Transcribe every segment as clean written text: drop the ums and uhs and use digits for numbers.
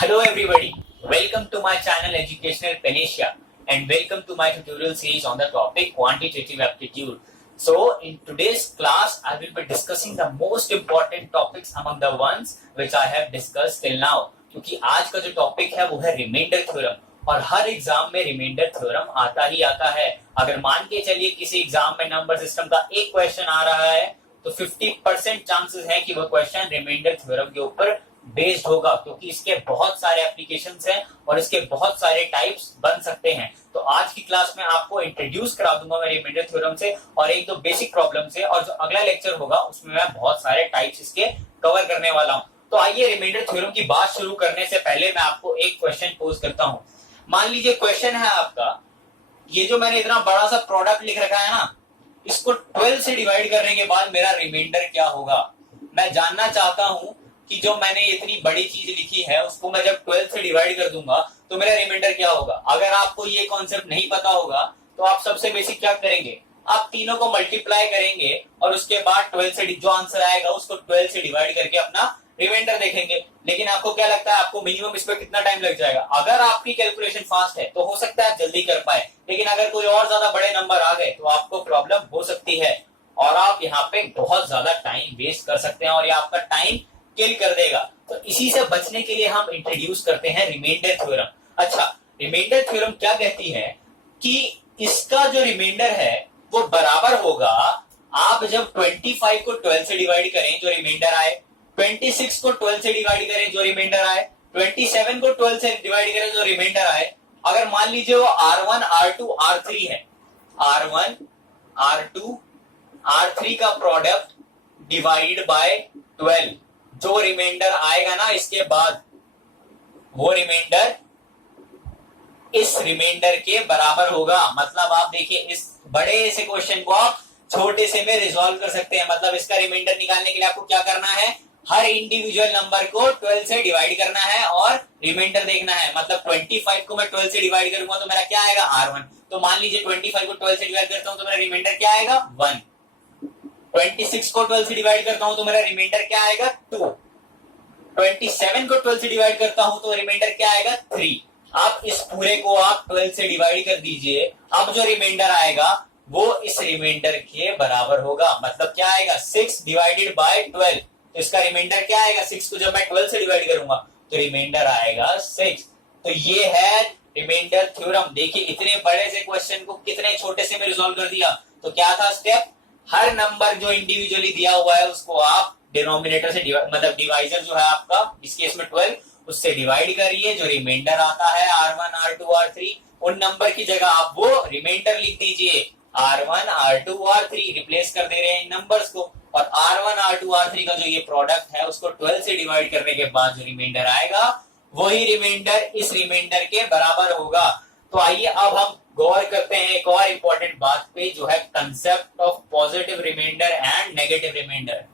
Hello everybody, welcome to my channel Educational Panacea and welcome to my tutorial series on the topic quantitative aptitude. So in today's class I will be discussing the most important topics among the ones which I have discussed till now. क्योंकि आज का जो topic है वो है remainder theorem और हर exam में remainder theorem आता ही आता है। अगर मान के चलिए किसी एग्जाम में नंबर सिस्टम का एक क्वेश्चन आ रहा है तो 50% चांसेस है कि वो क्वेश्चन रिमाइंडर थ्योरम के ऊपर बेस्ड होगा, क्योंकि इसके बहुत सारे एप्लीकेशंस हैं और इसके बहुत सारे टाइप्स बन सकते हैं। तो आज की क्लास में आपको इंट्रोड्यूस करा दूंगा मैं रिमाइंडर थ्योरम से और एक दो बेसिक प्रॉब्लम से, और जो अगला लेक्चर होगा उसमें मैं बहुत सारे टाइप्स इसके कवर करने वाला हूं। तो आइए रिमाइंडर थ्योरम की बात शुरू करने से पहले मैं आपको एक क्वेश्चन पोज करता हूं। मान लीजिए क्वेश्चन है आपका, ये जो मैंने इतना बड़ा सा प्रोडक्ट लिख रखा है ना, इसको 12 से डिवाइड करने के बाद मेरा रिमाइंडर क्या होगा। मैं जानना चाहता हूं कि जो मैंने इतनी बड़ी चीज लिखी है उसको मैं जब 12 से डिवाइड कर दूंगा तो मेरा रिमाइंडर क्या होगा। अगर आपको ये कॉन्सेप्ट नहीं पता होगा तो आप सबसे बेसिक क्या करेंगे, आप तीनों को मल्टीप्लाई करेंगे और उसके बाद 12 से जो आंसर आएगा उसको 12 से डिवाइड करके अपना रिमाइंडर देखेंगे। लेकिन आपको क्या लगता है, आपको मिनिमम इस पर कितना टाइम लग जाएगा। अगर आपकी कैलकुलेशन फास्ट है तो हो सकता है आप जल्दी कर पाए, लेकिन अगर कोई और ज्यादा बड़े नंबर आ गए तो आपको प्रॉब्लम हो सकती है और आप यहाँ पे बहुत ज्यादा टाइम वेस्ट कर सकते हैं और ये आपका टाइम किल कर देगा। तो इसी से बचने के लिए हम इंट्रोड्यूस करते हैं रिमाइंडर थ्योरम। अच्छा, रिमाइंडर थ्योरम क्या कहती है कि इसका जो रिमाइंडर है वो बराबर होगा, आप जब 25 को 12 से डिवाइड करें जो रिमाइंडर आए, 26 को 12 से डिवाइड करें जो रिमाइंडर आए, 27 को 12 से डिवाइड करें जो रिमाइंडर आए। अगर मान लीजिए वो R1 R2 R3 है, R1 R2 R3 का प्रोडक्ट डिवाइड बाय 12, जो रिमाइंडर आएगा ना इसके बाद वो रिमाइंडर इस रिमाइंडर के बराबर होगा। मतलब आप देखिए इस बड़े से क्वेश्चन को आप छोटे से में रिजॉल्व कर सकते हैं। मतलब इसका रिमाइंडर निकालने के लिए आपको क्या करना है, हर इंडिविजुअल नंबर को 12 से डिवाइड करना है और रिमाइंडर देखना है। मतलब 25 को मैं 12 से डिवाइड करूंगा तो मेरा क्या आएगा R1। तो मान लीजिए 25 को 12 से डिवाइड करता हूं तो मेरा रिमाइंडर क्या आएगा 1। 26 को 12 से डिवाइड करता हूं तो मेरा रिमाइंडर क्या आएगा 2। 27 को 12 से डिवाइड करता हूं तो रिमाइंडर क्या आएगा 3। आप इस पूरे को आप 12 से डिवाइड कर दीजिए, अब जो रिमाइंडर आएगा वो इस रिमाइंडर के बराबर होगा। मतलब क्या आएगा 6 डिवाइडेड बाय 12, तो इसका रिमाइंडर क्या आएगा 6 को जब मैं 12 से डिवाइड करूंगा तो रिमाइंडर आएगा 6। तो ये है रिमाइंडर थ्योरम। देखिए इतने बड़े से क्वेश्चन को कितने छोटे से में रिजॉल्व कर दिया। तो क्या था स्टेप, हर नंबर जो इंडिविजुअली दिया हुआ है उसको आप डिनोमिनेटर से मतलब डिवाइजर जो है आपका इस केस में 12 उससे डिवाइड करिए, जो रिमाइंडर आता है R1 R2 R3 उन नंबर की जगह आप वो रिमाइंडर लिख दीजिए R1 R2 R3, रिप्लेस कर दे रहे हैं इन नंबर्स को, और R1 R2 R3 का जो ये प्रोडक्ट है उसको 12 से डिवाइड करने के बाद जो रिमाइंडर आएगा वही रिमाइंडर इस रिमाइंडर के बराबर होगा। तो आइए अब हम गौर करते हैं एक और इंपॉर्टेंट बात पे, जो है concept of positive remainder and negative remainder.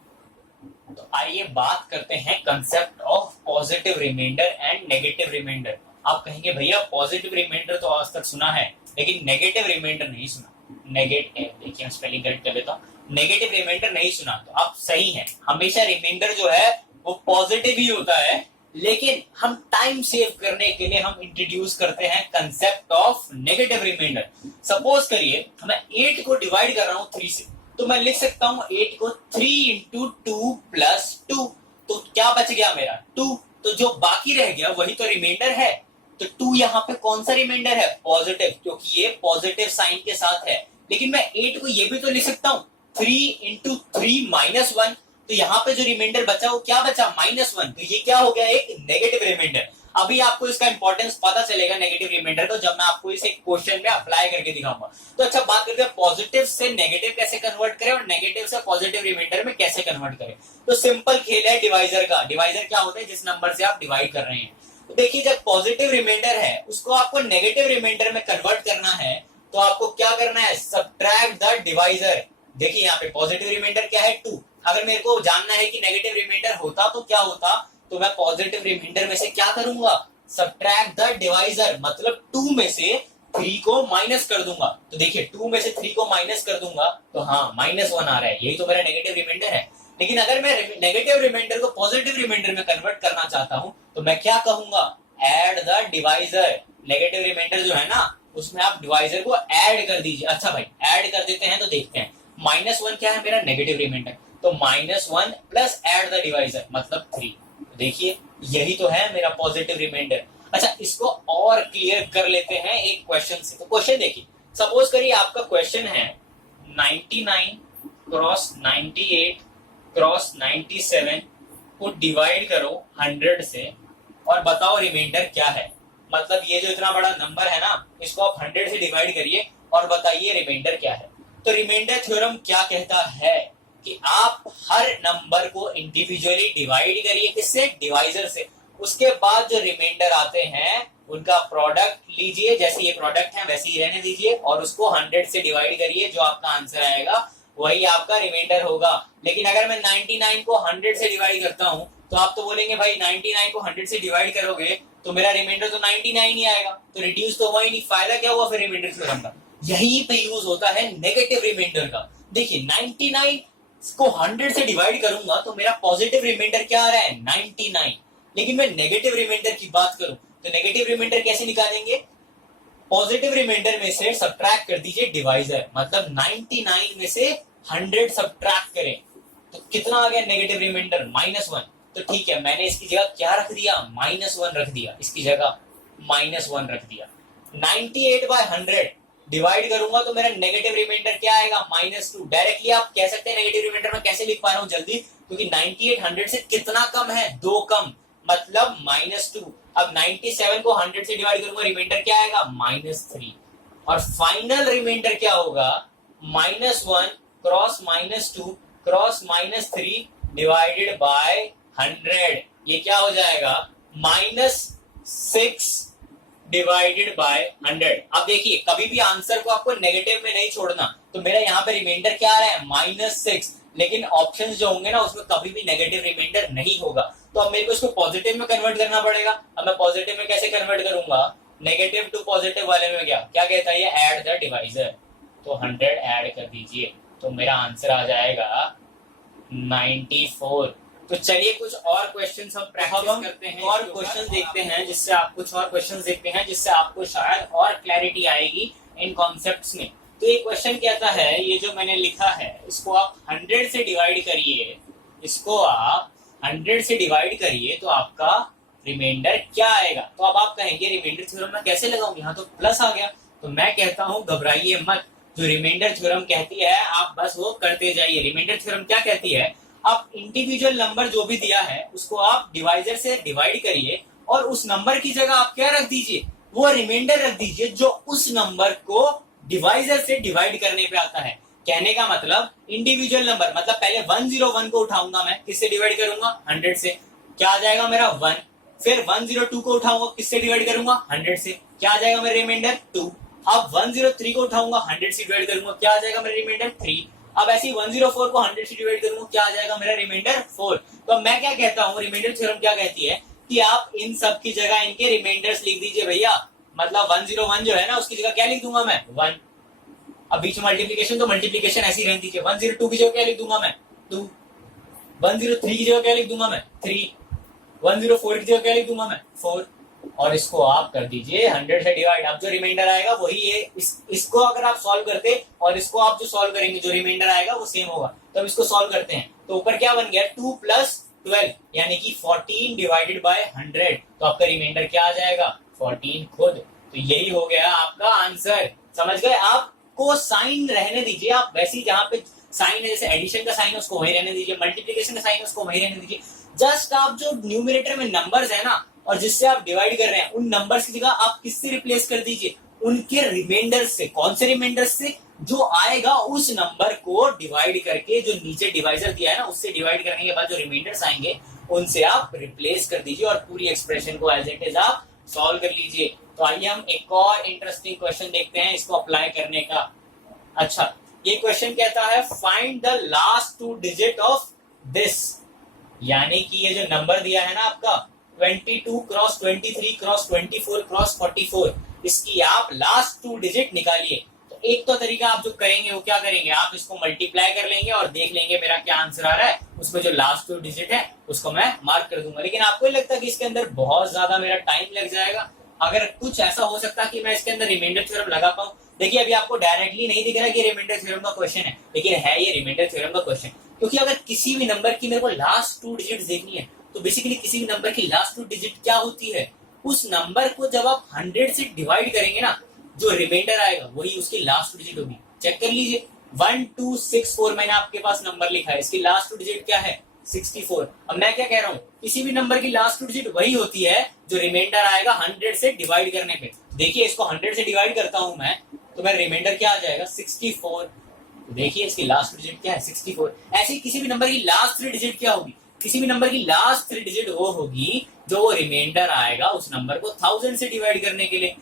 तो आइए बात करते हैं concept of positive remainder and negative remainder. आप कहेंगे भैया पॉजिटिव रिमाइंडर तो आज तक सुना है लेकिन नेगेटिव रिमाइंडर नहीं सुना। नेगेटिव, देखिए स्पेलिंग करेक्ट कर देता हूं, नेगेटिव रिमाइंडर नहीं सुना तो आप सही हैं। हमेशा रिमाइंडर जो है वो पॉजिटिव ही होता है, लेकिन हम टाइम सेव करने के लिए हम इंट्रोड्यूस करते हैं concept of negative remainder. Suppose करिए मैं 8 को डिवाइड कर रहा हूं 3 से, तो मैं लिख सकता हूं 8 को 3 इंटू 2 प्लस 2, तो क्या बच गया मेरा 2। तो जो बाकी रह गया वही तो रिमाइंडर है। तो 2 यहाँ पे कौन सा रिमाइंडर है, पॉजिटिव, क्योंकि ये पॉजिटिव साइन के साथ है। लेकिन मैं 8 को ये भी तो लिख सकता हूं 3 इंटू 3 माइनस 1, तो यहाँ पे जो रिमाइंडर बचा वो क्या बचा -1। तो ये क्या हो गया, एक नेगेटिव रिमाइंडर। अभी आपको इसका इंपॉर्टेंस पता चलेगा नेगेटिव रिमाइंडर को जब मैं आपको इसे क्वेश्चन में अप्लाई करके दिखाऊंगा। तो अच्छा बात करते हैं पॉजिटिव से नेगेटिव कैसे कन्वर्ट करें और नेगेटिव से पॉजिटिव रिमाइंडर में कैसे कन्वर्ट करें। तो सिंपल खेल है डिवाइजर का। डिवाइजर क्या होता है, जिस नंबर से आप डिवाइड कर रहे हैं। तो देखिए जब पॉजिटिव रिमाइंडर है उसको आपको नेगेटिव रिमाइंडर में कन्वर्ट करना है तो आपको क्या करना है, सब्ट्रैक्ट द डिवाइजर। देखिए यहाँ पे पॉजिटिव रिमाइंडर क्या है 2। अगर मेरे को जानना है कि नेगेटिव रिमाइंडर होता तो क्या होता, तो मैं पॉजिटिव रिमाइंडर में से क्या करूंगा, सब्ट्रैक्ट द डिवाइजर, मतलब 2 में से 3 को माइनस कर दूंगा। तो देखिए 2 में से 3 को माइनस कर दूंगा तो हाँ -1 आ रहा है, यही तो मेरा नेगेटिव रिमाइंडर है। लेकिन अगर मैं नेगेटिव रिमाइंडर को पॉजिटिव रिमाइंडर में कन्वर्ट करना चाहता हूं तो मैं क्या कहूंगा, add the divisor. Negative remainder जो है ना उसमें आप डिवाइजर को ऐड कर दीजिए। अच्छा भाई ऐड कर देते हैं तो देखते हैं, -1 क्या है मेरा नेगेटिव रिमाइंडर, तो -1 प्लस ऐड द डिवाइजर मतलब 3। देखिए यही तो है मेरा पॉजिटिव रिमाइंडर। अच्छा इसको और क्लियर कर लेते हैं एक क्वेश्चन से। तो क्वेश्चन देखिए, सपोज करिए आपका क्वेश्चन है 99 क्रॉस 98 क्रॉस 97 को डिवाइड करो 100 से और बताओ रिमाइंडर क्या है। मतलब ये जो इतना बड़ा नंबर है ना इसको आप 100 से डिवाइड करिए और बताइए रिमाइंडर क्या है। तो रिमाइंडर थ्योरम क्या कहता है कि आप हर नंबर को इंडिविजुअली डिवाइड करिए, किससे, डिवाइजर से। उसके बाद जो रिमाइंडर आते हैं उनका प्रोडक्ट लीजिए, जैसे ये प्रोडक्ट है वैसे ही रहने दीजिए और उसको 100 से डिवाइड करिए, जो आपका आंसर आएगा वही आपका रिमाइंडर होगा। लेकिन अगर मैं 99 को 100 से डिवाइड करता हूं तो आप तो बोलेंगे भाई 99 को 100 से डिवाइड करोगे तो मेरा रिमाइंडर तो 99 ही आएगा, तो रिड्यूस तो हुआ ही नहीं, फायदा क्या हुआ फिर रिमाइंडर थ्योरम का। यही पे यूज होता है नेगेटिव रिमाइंडर का। देखिए 99 को 100 से डिवाइड करूंगा तो मेरा पॉजिटिव रिमाइंडर क्या आ रहा है 99। लेकिन मैं नेगेटिव रिमाइंडर की बात करूं तो नेगेटिव रिमाइंडर कैसे निकालेंगे, पॉजिटिव रिमाइंडर में से सब्ट्रैक्ट कर दीजिए डिवाइजर, मतलब 99 में से 100 सब्ट्रैक्ट करें तो कितना आ गया नेगेटिव रिमाइंडर -1। तो ठीक है मैंने इसकी जगह क्या रख दिया, -1 रख दिया, इसकी जगह -1 रख दिया। 98/100 डिवाइड करूंगा तो मेरा नेगेटिव रिमाइंडर क्या आएगा -2। डायरेक्टली आप कह सकते हैं नेगेटिव रिमाइंडर में कैसे लिख पा रहा हूं जल्दी, क्योंकि 98 100 से कितना कम है, 2 कम, मतलब -2। अब 97 को 100 से डिवाइड करूंगा रिमाइंडर क्या आएगा -3। और फाइनल रिमाइंडर क्या होगा, -1 क्रॉस -2 क्रॉस -3 डिवाइडेड बाय 100। ये क्या हो जाएगा -6 डिवाइडेड बाय 100। अब देखिए कभी भी आंसर को आपको नेगेटिव में नहीं छोड़ना, तो मेरा यहाँ पे रिमाइंडर क्या आ रहा है -6, लेकिन ऑप्शंस जो होंगे ना उसमें कभी भी नेगेटिव रिमाइंडर नहीं होगा। तो अब मेरे को इसको पॉजिटिव में कन्वर्ट करना पड़ेगा। अब मैं पॉजिटिव में कैसे कन्वर्ट करूंगा, नेगेटिव टू पॉजिटिव वाले में क्या क्या कहता है ये, ऐड द डिवाइजर। तो 100 ऐड कर दीजिए तो मेरा आंसर आ जाएगा 94। तो चलिए कुछ और क्वेश्चंस हम प्रैक्टिस करते हैं और क्वेश्चंस देखते हैं जिससे आप कुछ और क्वेश्चंस देखते हैं जिससे आपको शायद और क्लैरिटी आएगी इन कॉन्सेप्ट्स में। तो ये क्वेश्चन कहता है, ये जो मैंने लिखा है इसको आप 100 से डिवाइड करिए, इसको आप 100 से डिवाइड करिए तो आपका रिमाइंडर क्या आएगा। तो अब आप कहेंगे रिमाइंडर थ्योरम में कैसे लगाऊं, यहाँ तो प्लस आ गया। तो मैं कहता हूं घबराइए मत, जो रिमाइंडर थ्योरम कहती है आप बस वो करते जाइए। रिमाइंडर थ्योरम क्या कहती है, आप इंडिविजुअल नंबर जो भी दिया है उसको आप डिवाइजर से डिवाइड करिए और उस नंबर की जगह आप क्या रख दीजिए, वो रिमाइंडर रख दीजिए जो उस नंबर को डिवाइजर से डिवाइड करने पे आता है। कहने का मतलब इंडिविजुअल नंबर, मतलब पहले 101 को उठाऊंगा मैं, किससे डिवाइड करूंगा 100 से, क्या आ जाएगा मेरा 1। फिर 102 को उठाऊंगा, किससे डिवाइड करूंगा 100 से, क्या आ जाएगा मेरा रिमाइंडर 2। अब 103 को उठाऊंगा 100 से डिवाइड करूंगा, क्या आ जाएगा मेरा रिमाइंडर 3। अब ऐसे ही 104 को 100 से डिवाइड करूंगा, क्या आ जाएगा मेरा रिमाइंडर 4। तो मैं क्या कहता हूँ, रिमाइंडर थ्योरम क्या कहती है कि आप इन सब की जगह इनके रिमाइंडर्स लिख दीजिए भैया। मतलब 101 जो है ना उसकी जगह क्या लिख दूंगा मैं 1। अब बीच में मल्टीप्लीकेशन, तो मल्टीप्लीकेशन ऐसी रहने दीजिए। 102 की जगह क्या लिख दूंगा मैं 2, 103 की जगह क्या लिख दूंगा मैं 3, 104 की जगह क्या लिख दूंगा मैं 4। और इसको आप कर दीजिए 100 से डिवाइड। अब जो रिमाइंडर आएगा वही है, इसको अगर आप सॉल्व करते और इसको आप जो सॉल्व करेंगे जो रिमाइंडर आएगा वो सेम होगा। तो अब इसको सॉल्व करते हैं तो ऊपर क्या बन गया 2 + 12 यानी कि 14 डिवाइडेड बाय 100। तो आपका रिमाइंडर क्या आ जाएगा 14 खुद। तो यही हो गया आपका आंसर। समझ गए, आपको साइन रहने दीजिए, आप वैसे ही जहां पे साइन है जैसे एडिशन का साइन उसको वही रहने दीजिए, मल्टीप्लीकेशन का साइन उसको वही रहने दीजिए। जस्ट आप जो न्यूमरेटर में नंबर्स है ना और जिससे आप डिवाइड कर रहे हैं उन नंबर्स की जगह आप किससे रिप्लेस कर दीजिए, उनके रिमाइंडर से। कौन से रिमाइंडर से, जो आएगा उस नंबर को डिवाइड करके, जो नीचे डिवाइजर दिया है ना उससे डिवाइड करने के बाद जो रिमाइंडर्स आएंगे उनसे आप रिप्लेस कर दीजिए और पूरी एक्सप्रेशन को एज इट इज आप सॉल्व कर लीजिए। तो आइए हम एक और इंटरेस्टिंग क्वेश्चन देखते हैं इसको अप्लाई करने का। अच्छा, ये क्वेश्चन कहता है find the last 2 digit of this, यानी कि ये जो नंबर दिया है ना आपका 22 क्रॉस 23 क्रॉस 24 क्रॉस 44, इसकी आप लास्ट 2 डिजिट निकालिए। तो एक तो तरीका आप जो करेंगे वो क्या करेंगे, आप इसको मल्टीप्लाई कर लेंगे और देख लेंगे मेरा क्या आंसर आ रहा है, उसमें जो लास्ट 2 डिजिट है उसको मैं मार्क कर दूंगा। लेकिन आपको लगता है कि इसके अंदर बहुत ज्यादा मेरा टाइम लग जाएगा? अगर कुछ ऐसा हो सकता है कि मैं इसके अंदर रिमाइंडर थ्योरम लगा पाऊं। देखिए अभी आपको डायरेक्टली नहीं दिख रहा कि रिमाइंडर थ्योरम का क्वेश्चन है, लेकिन है ये रिमाइंडर थ्योरम का क्वेश्चन। क्योंकि अगर किसी भी नंबर की मेरे को लास्ट 2 डिजिट देखनी है, तो बेसिकली किसी भी नंबर की लास्ट 2 डिजिट क्या होती है, उस नंबर को जब आप 100 से डिवाइड करेंगे ना, जो रिमाइंडर आएगा वही उसकी लास्ट डिजिट होगी। चेक कर लीजिए 1264 मैंने आपके पास नंबर लिखा है, इसकी लास्ट डिजिट क्या है 64। अब मैं क्या कह रहा हूँ, किसी भी नंबर की लास्ट डिजिट वही होती है जो रिमाइंडर आएगा 100 से डिवाइड करने पे। देखिए इसको 100 से डिवाइड करता हूं मैं, तो मेरा रिमाइंडर क्या आ जाएगा 64। देखिए इसकी लास्ट डिजिट क्या है 64। ऐसे ही किसी भी नंबर की लास्ट 3 डिजिट क्या होगी, किसी भी नंबर की लास्ट 3 डिजिट वो होगी जो वो रिमाइंडर आएगा उस नंबर को 1000 से डिवाइड करने के लिए।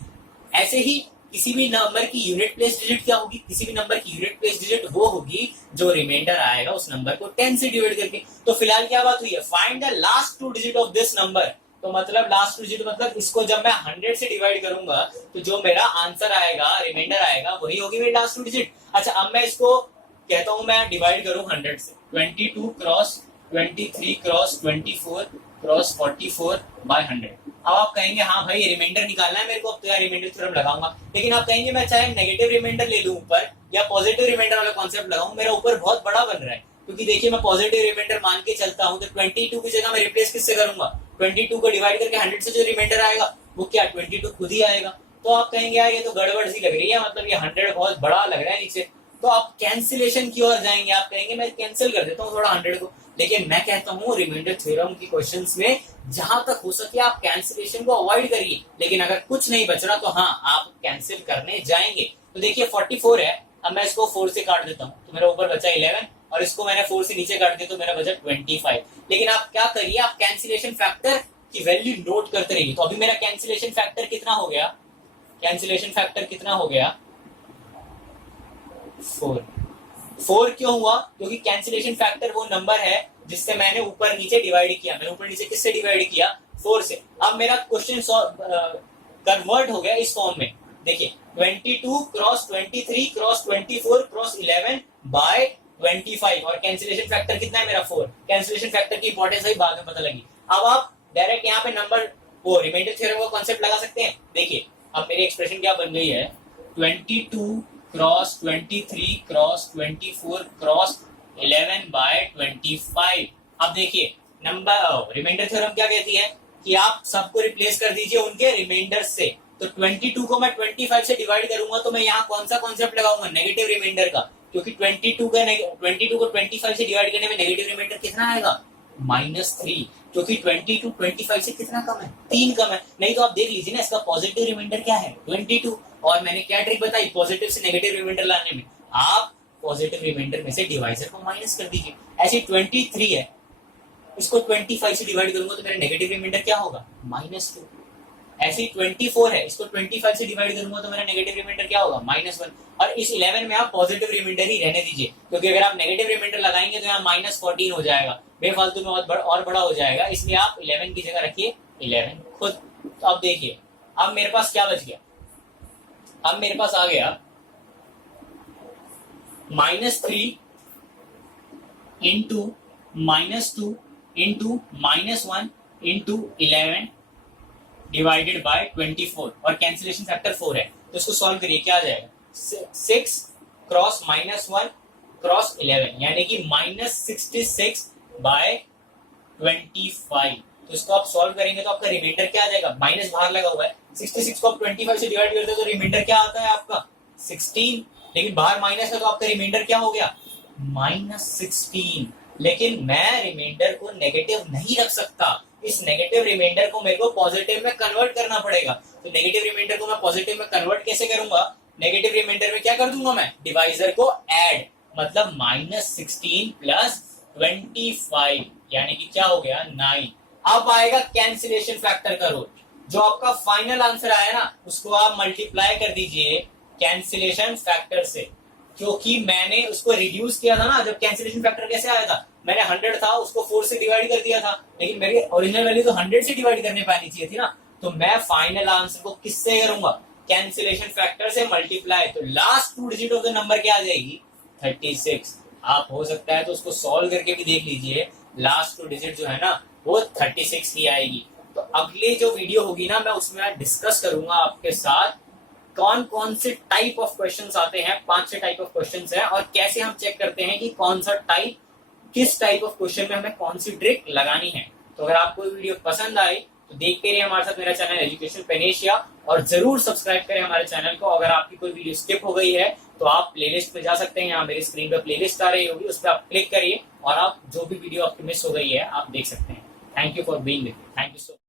ऐसे ही किसी भी नंबर की यूनिट प्लेस डिजिट क्या होगी, किसी भी नंबर की यूनिट प्लेस डिजिट वो होगी जो रिमाइंडर आएगा उस नंबर को 10 से डिवाइड करके। तो फिलहाल क्या बात हुई है, find the last 2 digit of this number. तो मतलब लास्ट डिजिट मतलब इसको जब मैं 100 से डिवाइड करूंगा तो जो मेरा आंसर आएगा, रिमाइंडर आएगा, वही होगी मेरी लास्ट 2 डिजिट। अच्छा अब मैं इसको कहता हूं मैं डिवाइड करूं 100 से, 22 क्रॉस 23 क्रॉस 24 क्रॉस 44 बाय 100। अब आप कहेंगे हाँ भाई रिमाइंडर निकालना है मेरे को, अब तो यार रिमाइंडर थ्योरम लगाऊंगा। लेकिन आप कहेंगे मैं चाहे नेगेटिव रिमाइंडर ले लूं ऊपर या पॉजिटिव रिमाइंडर वाला कॉन्सेप्ट लगाऊं, मेरा ऊपर बहुत बड़ा बन रहा है। क्योंकि देखिए मैं पॉजिटिव रिमाइंडर मान के चलता हूं तो 22 की जगह मैं रिप्लेस किससे करूंगा, 22 को डिवाइड करके 100 से जो रिमाइंडर आएगा वो क्या 22 खुद ही आएगा। तो आप कहेंगे यार ये तो गड़बड़ सी लग रही है, मतलब ये 100 बहुत बड़ा लग रहा है नीचे, तो आप कैंसिलेशन की ओर जाएंगे। आप कहेंगे मैं कैंसिल कर देता हूँ थोड़ा 100 को। लेकिन मैं कहता हूँ रिमाइंडर थ्योरम की क्वेश्चंस में जहां तक हो सके आप कैंसिलेशन को अवॉइड करिए। लेकिन अगर कुछ नहीं बच रहा तो हाँ आप कैंसिल करने जाएंगे। तो देखिए 44 है, अब मैं इसको 4 से काट देता हूँ तो मेरा ऊपर बचा 11 और इसको मैंने 4 से नीचे काट दिया तो मेरा बचा 25। लेकिन आप क्या करिए, आप कैंसिलेशन फैक्टर की वैल्यू नोट करते रहिए। तो अभी मेरा कैंसिलेशन फैक्टर कितना हो गया, कैंसिलेशन फैक्टर कितना हो गया 4 क्यों हुआ, क्योंकि कैंसिलेशन फैक्टर वो नंबर है जिससे मैंने ऊपर नीचे डिवाइड किया। मैंने ऊपर नीचे किससे डिवाइड किया 4 से। अब मेरा क्वेश्चन कन्वर्ट हो गया इस फॉर्म में। देखिए 22 क्रॉस 23 क्रॉस 24 क्रॉस 11 बाय 25 और कैंसिलेशन फैक्टर कितना है मेरा 4। कैंसिलेशन फैक्टर की इंपॉर्टेंस अभी बाद में पता लगी। अब आप डायरेक्ट यहाँ पे नंबर वो रिमाइंडर थ्योरम का कॉन्सेप्ट लगा सकते हैं। देखिए अब मेरी एक्सप्रेशन क्या बन गई है 22 क्रॉस 23 क्रॉस 24 क्रॉस 11 बाय 25। अब देखिए नंबर रिमाइंडर थ्योरम क्या कहती है कि आप सबको रिप्लेस कर दीजिए उनके रिमाइंडर से। तो 22 को मैं 25 से डिवाइड करूंगा तो मैं यहाँ कौन सा कॉन्सेप्ट लगाऊंगा, नेगेटिव रिमाइंडर का। क्योंकि 22 को 25 से डिवाइड करने में नेगेटिव रिमाइंडर कितना आएगा -3, क्योंकि 22 25 से कितना कम है 3 कम है। नहीं तो आप देख लीजिए ना इसका पॉजिटिव रिमाइंडर क्या है 22। और मैंने क्या ट्रिक बताई पॉजिटिव से नेगेटिव रिमाइंडर लाने में, आप पॉजिटिव रिमाइंडर में से डिवाइजर को माइनस कर दीजिए। ऐसे 23 है, इसको 25 से डिवाइड करूंगा तो मेरा नेगेटिव रिमाइंडर क्या होगा -2। ऐसे 24 है, इसको 25 से डिवाइड करूंगा तो मेरा नेगेटिव रिमाइंडर क्या होगा -1। और इस 11 में आप पॉजिटिव रिमाइंडर ही रहने दीजिए, क्योंकि अगर आप नेगेटिव रिमाइंडर लगाएंगे तो यहाँ -14 हो जाएगा, बेफालतू में और बड़ा हो जाएगा। इसलिए आप 11 की जगह रखिए 11 खुद। तो अब देखिए अब मेरे पास क्या बच गया, अब मेरे पास आ गया -3 into -2 into -1 into 11 divided by 24 और कैंसिलेशन फैक्टर 4 है। तो इसको सॉल्व करिए क्या आ जाएगा 6 क्रॉस -1 क्रॉस 11 यानी कि -66 बाय 25। तो इसको आप सॉल्व करेंगे तो आपका रिमाइंडर क्या आ जाएगा, माइनस बाहर लगा हुआ है 66 को आप 25 से डिवाइड करते हो तो रिमाइंडर क्या आता है आपका 16। लेकिन बाहर माइनस है तो आपका रिमाइंडर क्या हो गया -16। लेकिन मैं रिमाइंडर को नेगेटिव नहीं रख सकता, इस नेगेटिव रिमाइंडर को मेरे को पॉजिटिव में कन्वर्ट करना पड़ेगा। तो नेगेटिव रिमाइंडर को मैं पॉजिटिव में कन्वर्ट कैसे करूंगा, नेगेटिव रिमाइंडर में क्या कर दूंगा मैं डिवाइजर को ऐड, मतलब -16 प्लस 25 यानी कि क्या हो गया 9। अब आएगा कैंसिलेशन फैक्टर का रूल। जो आपका फाइनल आंसर आया ना उसको आप मल्टीप्लाई कर दीजिए कैंसिलेशन फैक्टर से, क्योंकि मैंने उसको रिड्यूस किया था ना। जब कैंसिलेशन फैक्टर कैसे आया था, मैंने 100 था उसको 4 से डिवाइड कर दिया था, लेकिन मेरी ओरिजिनल वैल्यू तो 100 से डिवाइड करने पानी चाहिए थी ना। तो मैं फाइनल आंसर को किससे करूंगा, कैंसिलेशन फैक्टर से मल्टीप्लाई, तो last 2 digit of the number क्या आ जाएगी 36। आप हो सकता है तो उसको सॉल्व करके भी देख लीजिए, लास्ट 2 डिजिट जो है ना वो 36 ही आएगी। तो अगले जो वीडियो होगी ना मैं उसमें डिस्कस करूंगा आपके साथ कौन कौन से टाइप ऑफ क्वेश्चंस आते हैं, 5-6 टाइप ऑफ क्वेश्चंस हैं, और कैसे हम चेक करते हैं कि कौन सा टाइप किस टाइप ऑफ क्वेश्चन में हमें कौन सी ट्रिक लगानी है। तो अगर आपको वीडियो पसंद आई तो देखते रहिए हमारे साथ मेरा चैनल एजुकेशन पेनेशिया, और जरूर सब्सक्राइब करें हमारे चैनल को। अगर आपकी कोई वीडियो स्किप हो गई है तो आप प्लेलिस्ट में जा सकते हैं, यहाँ मेरी स्क्रीन पर प्लेलिस्ट आ रही होगी, उस पर आप क्लिक करिए और आप जो भी वीडियो आपकी मिस हो गई है आप देख सकते हैं। Thank you for being with me, thank you so much.